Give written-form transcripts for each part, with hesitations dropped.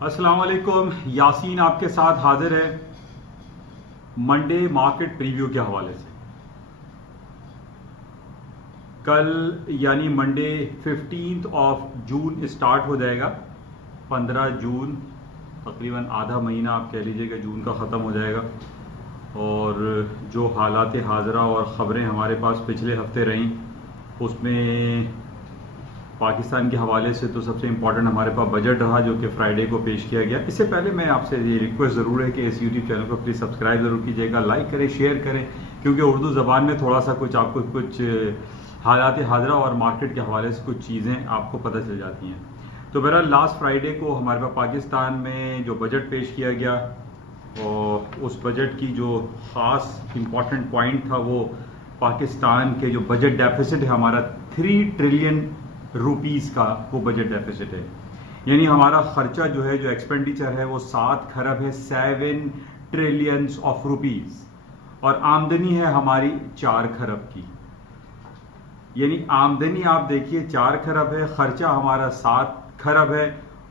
अस्सलाम वालेकुम। यासीन आपके साथ हाजिर है मंडे मार्केट प्रीव्यू के हवाले से। कल यानी मंडे 15 जून स्टार्ट हो जाएगा। 15 जून तकरीबन आधा महीना आप कह लीजिएगा जून का ख़त्म हो जाएगा। और जो हालात हाज़रा और ख़बरें हमारे पास पिछले हफ्ते रहीं उसमें पाकिस्तान के हवाले से तो सबसे इम्पॉर्टेंट हमारे पास बजट रहा जो कि फ्राइडे को पेश किया गया। इससे पहले मैं आपसे ये रिक्वेस्ट ज़रूर है कि इस यूट्यूब चैनल को प्लीज़ सब्सक्राइब ज़रूर कीजिएगा, लाइक करें, शेयर करें, क्योंकि उर्दू ज़बान में थोड़ा सा कुछ आपको कुछ हालात हाज़रा और मार्केट के हवाले से कुछ चीज़ें आपको पता चल जाती हैं। तो बहरहाल लास्ट फ्राइडे को हमारे पास पाकिस्तान में जो बजट पेश किया गया और उस बजट की जो ख़ास इम्पॉर्टेंट पॉइंट था वो पाकिस्तान के जो बजट डेफिसिट है हमारा 3 ट्रिलियन रुपीस का वो बजट डेफिसिट है। यानी हमारा खर्चा जो है, जो एक्सपेंडिचर है वो 7 खरब है, 7 ट्रिलियंस ऑफ रुपीस, और आमदनी है हमारी 4 खरब की। यानी आमदनी आप देखिए 4 खरब है, खर्चा हमारा 7 खरब है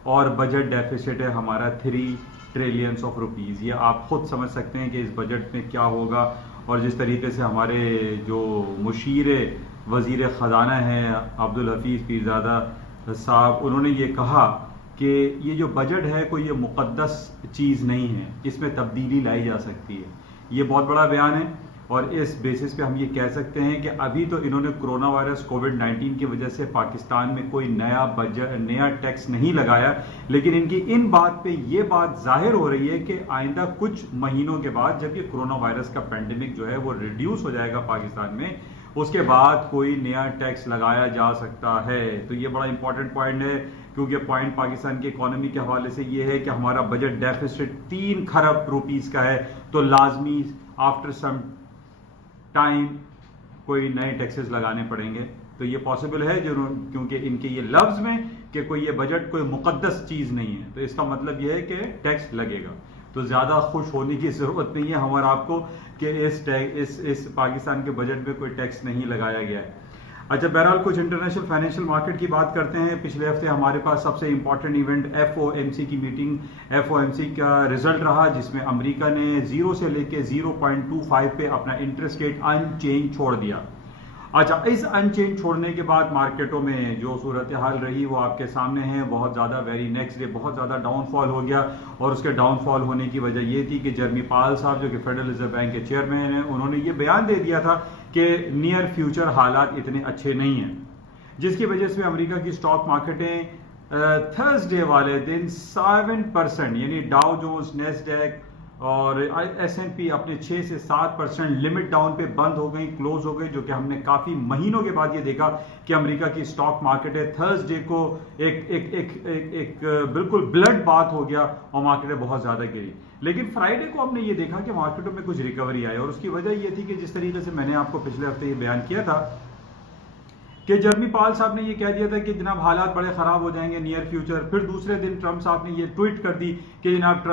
और बजट डेफिसिट है हमारा 3 ट्रिलियंस ऑफ रुपीस। ये आप खुद समझ सकते हैं कि इस बजट में क्या होगा। और जिस तरीके से हमारे जो मुशीर वज़ीर ख़जाना है अब्दुल हफीज़ पीरज़ादा साहब, उन्होंने ये कहा कि ये जो बजट है कोई ये मुक़द्दस चीज़ नहीं है, इसमें तब्दीली लाई जा सकती है। ये बहुत बड़ा बयान है और इस बेसिस पे हम ये कह सकते हैं कि अभी तो इन्होंने कोरोना वायरस कोविड-19 की वजह से पाकिस्तान में कोई नया टैक्स नहीं लगाया, लेकिन इनकी इन बात पे ये बात जाहिर हो रही है कि आइंदा कुछ महीनों के बाद जब ये कोरोना वायरस का पेंडेमिक जो है वो रिड्यूस हो जाएगा पाकिस्तान में, उसके बाद कोई नया टैक्स लगाया जा सकता है। तो ये बड़ा इंपॉर्टेंट पॉइंट है, क्योंकि पॉइंट पाकिस्तान की इकोनॉमी के हवाले से ये है कि हमारा बजट डेफिसिट 3 खरब रुपीस का है, तो लाजमी आफ्टर सम टाइम कोई नए टैक्सेस लगाने पड़ेंगे। तो ये पॉसिबल है जो, क्योंकि इनके ये लफ्ज में कि कोई ये बजट कोई मुकद्दस चीज नहीं है, तो इसका मतलब ये है कि टैक्स लगेगा। तो ज्यादा खुश होने की जरूरत नहीं है हमारा आपको कि इस पाकिस्तान के बजट में कोई टैक्स नहीं लगाया गया है। अच्छा, बहरहाल कुछ इंटरनेशनल फाइनेंशियल मार्केट की बात करते हैं। पिछले हफ्ते हमारे पास सबसे इंपॉर्टेंट इवेंट FOMC की मीटिंग, FOMC का रिजल्ट रहा जिसमें अमेरिका ने 0 से लेके 0.25 पे अपना इंटरेस्ट रेट अनचेंज छोड़ दिया। अच्छा, इस अनचेंज छोड़ने के बाद मार्केटों में जो सूरत हाल रही वो आपके सामने है। बहुत ज़्यादा वेरी नेक्स्ट डे बहुत ज़्यादा डाउनफॉल हो गया, और उसके डाउनफॉल होने की वजह ये थी कि जर्मी पाल साहब जो कि फेडरल रिजर्व बैंक के चेयरमैन हैं, उन्होंने ये बयान दे दिया था कि नियर फ्यूचर हालात इतने अच्छे नहीं हैं, जिसकी वजह से अमेरिका की स्टॉक मार्केटें थर्सडे वाले दिन 7% यानी डाउ जोन्स, नेस्डैक और S&P अपने 6 से 7% लिमिट डाउन पे बंद हो गई, क्लोज हो गई, जो कि हमने काफी महीनों के बाद ये देखा कि अमेरिका की स्टॉक मार्केट है थर्सडे को एक बिल्कुल ब्लड बात हो गया और मार्केटें बहुत ज्यादा गिरी। लेकिन फ्राइडे को हमने ये देखा कि मार्केटों में कुछ रिकवरी आई, और उसकी वजह ये थी कि जिस तरीके से मैंने आपको पिछले हफ्ते ये बयान किया था कि जर्मी पाल साहब ने ये कह दिया था कि जनाब हालात बड़े खराब हो जाएंगे नियर फ्यूचर। फिर दूसरे दिन ट्रम्प साहब ने ये ट्वीट कर दी कि जनाब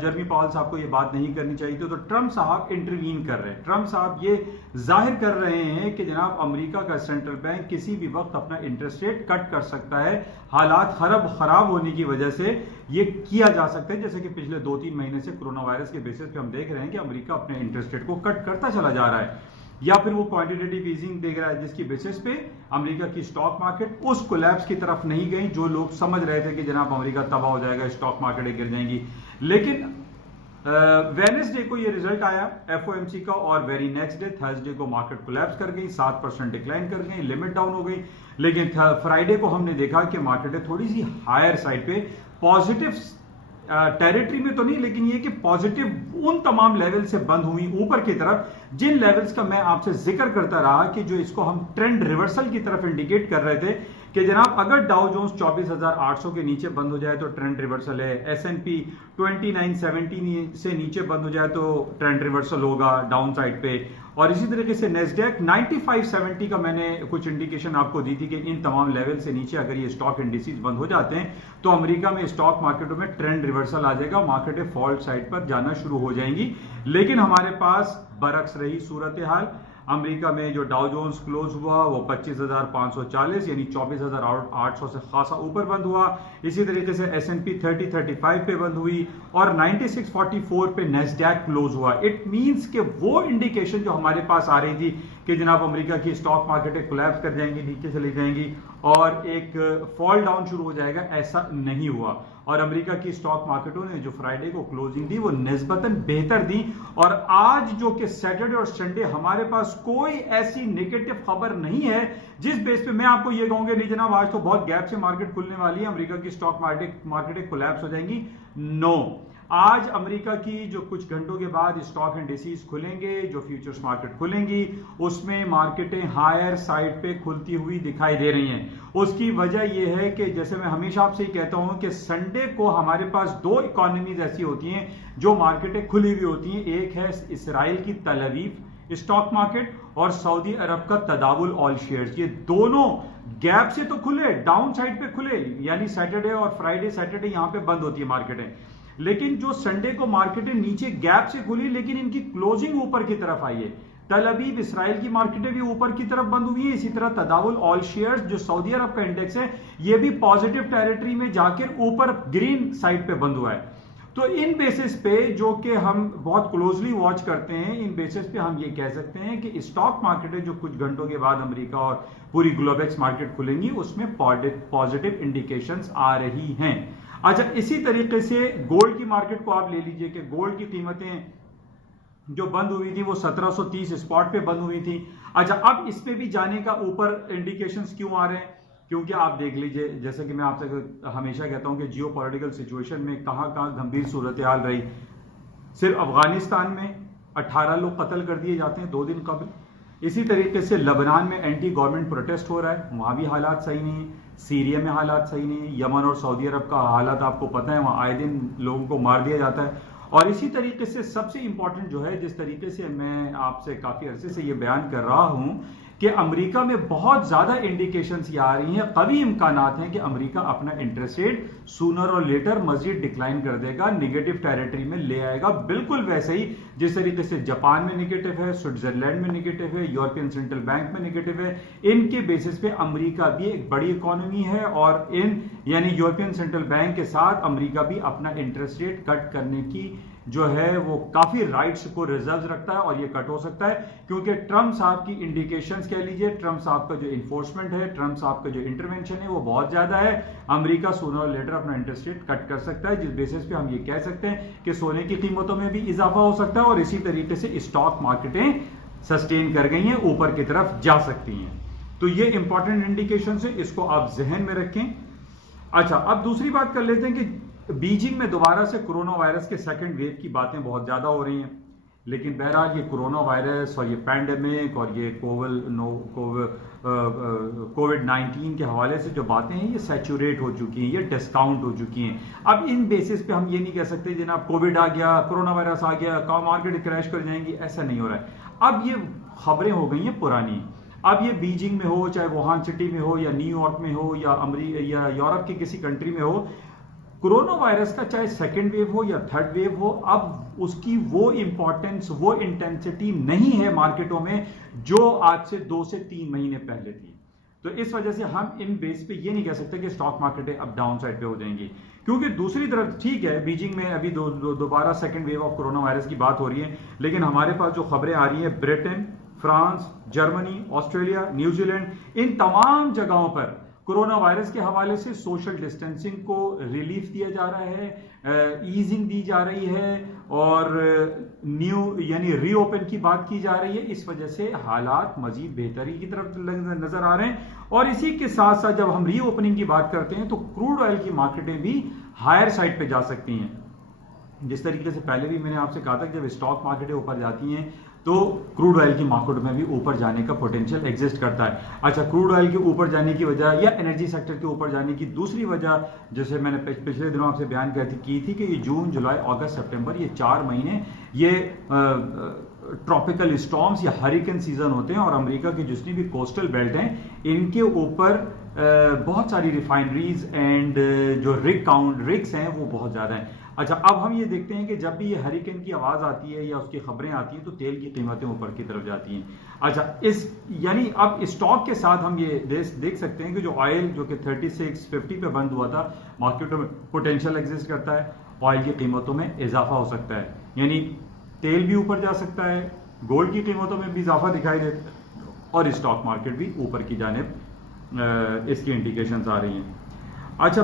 जर्मी पाल साहब को ये बात नहीं करनी चाहिए थी। तो ट्रम्प साहब इंटरवीन कर रहे हैं। ट्रम्प साहब ये जाहिर कर रहे हैं कि जनाब अमेरिका का सेंट्रल बैंक किसी भी वक्त अपना इंटरेस्ट रेट कट कर सकता है। हालात खराब होने की वजह से ये किया जा सकता है, जैसे कि पिछले 2-3 महीने से कोरोना वायरस के बेसिस पे हम देख रहे हैं कि अमेरिका अपने इंटरेस्ट रेट को कट करता चला जा रहा है, या फिर वो क्वांटिटेटिव ईजिंग देख रहा है, जिसकी बेसिस पे अमेरिका की स्टॉक मार्केट उस कोलैप्स की तरफ नहीं गई जो लोग समझ रहे थे कि जनाब अमेरिका तबाह हो जाएगा, स्टॉक मार्केटें गिर जाएंगी। लेकिन वेडनेसडे को ये रिजल्ट आया FOMC का, और वेरी नेक्स्ट डे थर्सडे को मार्केट कोलैप्स कर गई, 7% डिक्लाइन कर गई, लिमिट डाउन हो गई। लेकिन फ्राइडे को हमने देखा कि मार्केटें थोड़ी सी हायर साइड पे पॉजिटिव टेरिटरी में तो नहीं, लेकिन ये कि पॉजिटिव उन तमाम लेवल से बंद हुई ऊपर की तरफ, जिन लेवल्स का मैं आपसे जिक्र करता रहा कि जो इसको हम ट्रेंड रिवर्सल की तरफ इंडिकेट कर रहे थे कि जनाब अगर डाउ जोन्स 24,800 के नीचे बंद हो जाए तो ट्रेंड रिवर्सल है, S&P 2970 से नीचे बंद हो जाए तो ट्रेंड रिवर्सल होगा डाउन साइड पे, और इसी तरीके से नेस्डैक 9570 का मैंने कुछ इंडिकेशन आपको दी थी कि इन तमाम लेवल से नीचे अगर ये स्टॉक इंडिसेस बंद हो जाते हैं तो अमेरिका में स्टॉक मार्केटों में ट्रेंड रिवर्सल आ जाएगा, मार्केटें फॉल्ट साइड पर जाना शुरू हो जाएंगी। लेकिन हमारे पास बरक्स रही सूरत हाल। अमेरिका में जो डाउ जोन्स क्लोज हुआ वो 25,540 यानी 24,800 से खासा ऊपर बंद हुआ। इसी तरीके से S&P 3035 पे बंद हुई और 9644 पे नेस्डैक क्लोज हुआ। इट मींस कि वो इंडिकेशन जो हमारे पास आ रही थी कि जनाब अमेरिका की स्टॉक मार्केट कोलैप्स कर जाएंगी, नीचे चली जाएंगी और एक फॉल डाउन शुरू हो जाएगा, ऐसा नहीं हुआ। और अमेरिका की स्टॉक मार्केटों ने जो फ्राइडे को क्लोजिंग दी वो निस्बतन बेहतर दी। और आज जो कि सैटरडे और संडे हमारे पास कोई ऐसी नेगेटिव खबर नहीं है जिस बेस पे मैं आपको ये कहूंगा नहीं जनाब आज तो बहुत गैप से मार्केट खुलने वाली है, अमेरिका की स्टॉक मार्केट कोलैप्स हो जाएंगी। नो, आज अमेरिका की जो कुछ घंटों के बाद स्टॉक इंडिसेस खुलेंगे, जो फ्यूचर्स मार्केट खुलेंगी, उसमें मार्केटें हायर साइड पे खुलती हुई दिखाई दे रही हैं। उसकी वजह यह है कि जैसे मैं हमेशा आपसे कहता हूं कि संडे को हमारे पास दो इकोनॉमीज ऐसी होती हैं जो मार्केटें खुली हुई होती हैं। एक है इसराइल की तल अवीव स्टॉक मार्केट और सऊदी अरब का तदावुल ऑल शेयर्स। ये दोनों गैप से तो खुले, डाउन साइड पे खुले, यानी सैटरडे और फ्राइडे सैटरडे यहां पे बंद होती है मार्केटें। लेकिन जो संडे को मार्केटें नीचे गैप से खुली लेकिन इनकी क्लोजिंग ऊपर की तरफ आई है। तल अवीव इसराइल की मार्केटें भी ऊपर की तरफ बंद हुई है। इसी तरह तदावुल ऑल शेयर्स जो सऊदी अरब का इंडेक्स है ये भी पॉजिटिव टेरिटरी में जाकर ऊपर ग्रीन साइड पे बंद हुआ है। तो इन बेसिस पे जो कि हम बहुत क्लोजली वॉच करते हैं, इन बेसिस पे हम ये कह सकते हैं कि स्टॉक मार्केटें जो कुछ घंटों के बाद अमेरिका और पूरी ग्लोबेक्स मार्केट खुलेंगी उसमें पॉजिटिव इंडिकेशंस आ रही हैं। अच्छा, इसी तरीके से गोल्ड की मार्केट को आप ले लीजिए कि गोल्ड की कीमतें जो बंद हुई थी वो 1730 स्पॉट पे बंद हुई थी। अच्छा, अब इसमें भी जाने का ऊपर इंडिकेशंस क्यों आ रहे हैं? क्योंकि आप देख लीजिए, जैसे कि मैं आपसे हमेशा कहता हूं कि जियो पॉलिटिकल सिचुएशन में कहां कहां गंभीर सूरत हाल रही। सिर्फ अफगानिस्तान में 18 लोग कत्ल कर दिए जाते हैं 2 दिन कबल। इसी तरीके से लेबनान में एंटी गवर्नमेंट प्रोटेस्ट हो रहा है, वहां भी हालात सही नहीं है। सीरिया में हालात सही नहीं है। यमन और सऊदी अरब का हालात आपको पता है, वहां आए दिन लोगों को मार दिया जाता है। और इसी तरीके से सबसे इंपॉर्टेंट जो है, जिस तरीके से मैं आपसे काफी अरसे से ये बयान कर रहा हूं कि अमेरिका में बहुत ज्यादा इंडिकेशंस ये आ रही हैं, कभी इम्कानात हैं कि अमेरिका अपना इंटरेस्ट रेट सूनर और लेटर मजीद डिक्लाइन कर देगा, नेगेटिव टेरिटरी में ले आएगा। बिल्कुल वैसे ही जिस तरीके से जापान में नेगेटिव है, स्विट्जरलैंड में नेगेटिव है, यूरोपियन सेंट्रल बैंक में नेगेटिव है। इनके बेसिस पे अमेरिका भी एक बड़ी इकोनॉमी है और इन यानी यूरोपियन सेंट्रल बैंक के साथ अमेरिका भी अपना इंटरेस्ट रेट कट करने की जो है वो काफी राइट्स को रिजर्व रखता है और ये कट हो सकता है क्योंकि ट्रंप साहब की इंडिकेशंस कह लीजिए, ट्रंप साहब का जो इन्फोर्समेंट है, ट्रंप साहब का जो इंटरवेंशन है वो बहुत ज्यादा है। अमेरिका सूनर और लेटर अपना इंटरेस्ट रेट कट कर सकता है, जिस बेसिस पे हम ये कह सकते हैं कि सोने की कीमतों में भी इजाफा हो सकता है और इसी तरीके से स्टॉक मार्केटें सस्टेन कर गई हैं, ऊपर की तरफ जा सकती हैं। तो ये इंपॉर्टेंट इंडिकेशन है, इसको आप जहन में रखें। अच्छा, अब दूसरी बात कर लेते हैं कि बीजिंग में दोबारा से कोरोना वायरस के सेकंड वेव की बातें बहुत ज्यादा हो रही हैं, लेकिन बहरहाल ये कोरोना वायरस और ये पैंडेमिक और ये कोविड-19 के हवाले से जो बातें हैं ये सैचुरेट हो चुकी हैं, ये डिस्काउंट हो चुकी हैं। अब इन बेसिस पे हम ये नहीं कह सकते जनाब कोविड आ गया, कोरोना वायरस आ गया, मार्केट क्रैश कर जाएंगी, ऐसा नहीं हो रहा है। अब ये खबरें हो गई हैं पुरानी। अब ये बीजिंग में हो, चाहे वुहान सिटी में हो या न्यूयॉर्क में हो या अमेरिका या यूरोप की किसी कंट्री में हो, कोरोना वायरस का चाहे सेकेंड वेव हो या थर्ड वेव हो, अब उसकी वो इंपॉर्टेंस, वो इंटेंसिटी नहीं है मार्केटों में जो आज से 2 से 3 महीने पहले थी। तो इस वजह से हम इन बेस पे ये नहीं कह सकते कि स्टॉक मार्केटें अब डाउन साइड पे हो जाएंगी, क्योंकि दूसरी तरफ ठीक है बीजिंग में अभी दोबारा second wave of corona virus की बात हो रही है, लेकिन हमारे पास जो खबरें आ रही है Britain, France, Germany, Australia, New Zealand, इन तमाम जगहों पर कोरोना वायरस के हवाले से सोशल डिस्टेंसिंग को रिलीफ दिया जा रहा है, ईजिंग दी जा रही है और न्यू यानी रीओपन की बात की जा रही है। इस वजह से हालात मजीद बेहतरी की तरफ नजर आ रहे हैं। और इसी के साथ साथ जब हम रीओपनिंग की बात करते हैं तो क्रूड ऑयल की मार्केटें भी हायर साइड पे जा सकती हैं। जिस तरीके से पहले भी मैंने आपसे कहा था कि जब स्टॉक मार्केटें ऊपर जाती हैं तो क्रूड ऑयल की मार्केट में भी ऊपर जाने का पोटेंशियल एग्जिस्ट करता है। अच्छा, क्रूड ऑयल के ऊपर जाने की वजह या एनर्जी सेक्टर के ऊपर जाने की दूसरी वजह, जैसे मैंने पिछले दिनों आपसे बयान की थी कि ये जून, जुलाई, अगस्त, सितंबर, ये 4 महीने ये ट्रॉपिकल स्टॉर्म्स या हरिकेन सीजन होते हैं और अमेरिका की जितनी भी कोस्टल बेल्ट हैं इनके ऊपर बहुत सारी रिफाइनरीज एंड जो रिग्स हैं वो बहुत ज़्यादा हैं। अच्छा, अब हम ये देखते हैं कि जब भी ये हरिकेन की आवाज़ आती है या उसकी खबरें आती हैं तो तेल की कीमतें ऊपर की तरफ जाती हैं। अच्छा, यानी अब स्टॉक के साथ हम ये देख सकते हैं कि जो ऑयल जो कि 3650 पे बंद हुआ था, मार्केटों में पोटेंशियल एग्जिस्ट करता है, ऑयल की कीमतों में इजाफा हो सकता है, यानी तेल भी ऊपर जा सकता है, गोल्ड की कीमतों में भी इजाफा दिखाई देता है और स्टॉक मार्केट भी ऊपर की जानिब इसकी इंडिकेशंस आ रही हैं। अच्छा,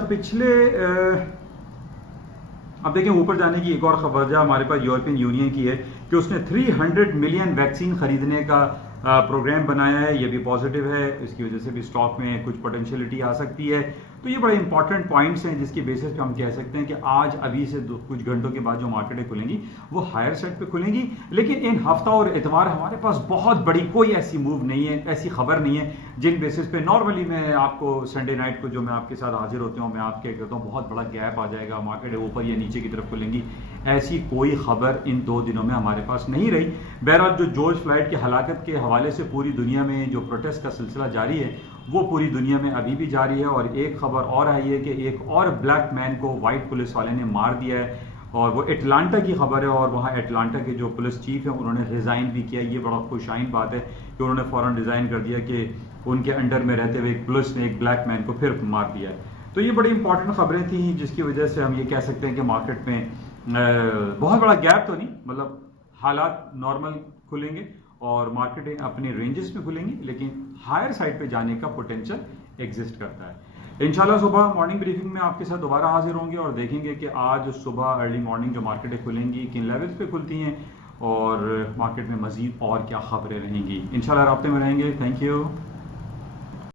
अब देखें ऊपर जाने की एक और खबर जो हमारे पास यूरोपियन यूनियन की है कि उसने 300 मिलियन वैक्सीन खरीदने का प्रोग्राम बनाया है। ये भी पॉजिटिव है, इसकी वजह से भी स्टॉक में कुछ पोटेंशियलिटी आ सकती है। तो ये बड़े इंपॉर्टेंट पॉइंट्स हैं जिसकी बेसिस पे हम कह सकते हैं कि आज अभी से कुछ घंटों के बाद जो मार्केटें खुलेंगी वो हायर साइड पे खुलेंगी। लेकिन इन हफ्ता और इतवार हमारे पास बहुत बड़ी कोई ऐसी मूव नहीं है, ऐसी खबर नहीं है जिन बेसिस पे नॉर्मली मैं आपको संडे नाइट को जो मैं आपके साथ हाजिर होता हूँ मैं आपके कहता हूँ बहुत बड़ा गैप आ जाएगा, मार्केट ऊपर या नीचे की तरफ खुलेंगी। ऐसी कोई खबर इन 2 दिनों में हमारे पास नहीं रही। बहरहाल जो जॉर्ज फ्लॉयड की हलाकत के हवाले से पूरी दुनिया में जो प्रोटेस्ट का सिलसिला जारी है वो पूरी दुनिया में अभी भी जारी है। और एक खबर और आई है कि एक और ब्लैक मैन को वाइट पुलिस वाले ने मार दिया है और वो एटलांटा की खबर है और वहाँ एटलांटा के जो पुलिस चीफ है उन्होंने रिजाइन भी किया। ये बड़ा खुशाइन बात है कि उन्होंने फौरन रिजाइन कर दिया कि उनके अंडर में रहते हुए एक पुलिस ने एक ब्लैक मैन को फिर मार दिया है। तो ये बड़ी इंपॉर्टेंट खबरें थी जिसकी वजह से हम ये कह सकते हैं कि मार्केट में बहुत बड़ा गैप तो नहीं, मतलब हालात नॉर्मल खुलेंगे और मार्केटें अपने रेंजेस में खुलेंगी, लेकिन हायर साइड पे जाने का पोटेंशियल एग्जिस्ट करता है। इंशाल्लाह सुबह मॉर्निंग ब्रीफिंग में आपके साथ दोबारा हाजिर होंगे और देखेंगे कि आज सुबह अर्ली मॉर्निंग जो मार्केटें खुलेंगी किन लेवल्स पे खुलती हैं और मार्केट में मजीद और क्या खबरें रहेंगी। इंशाल्लाह राब्ते में रहेंगे। Thank you.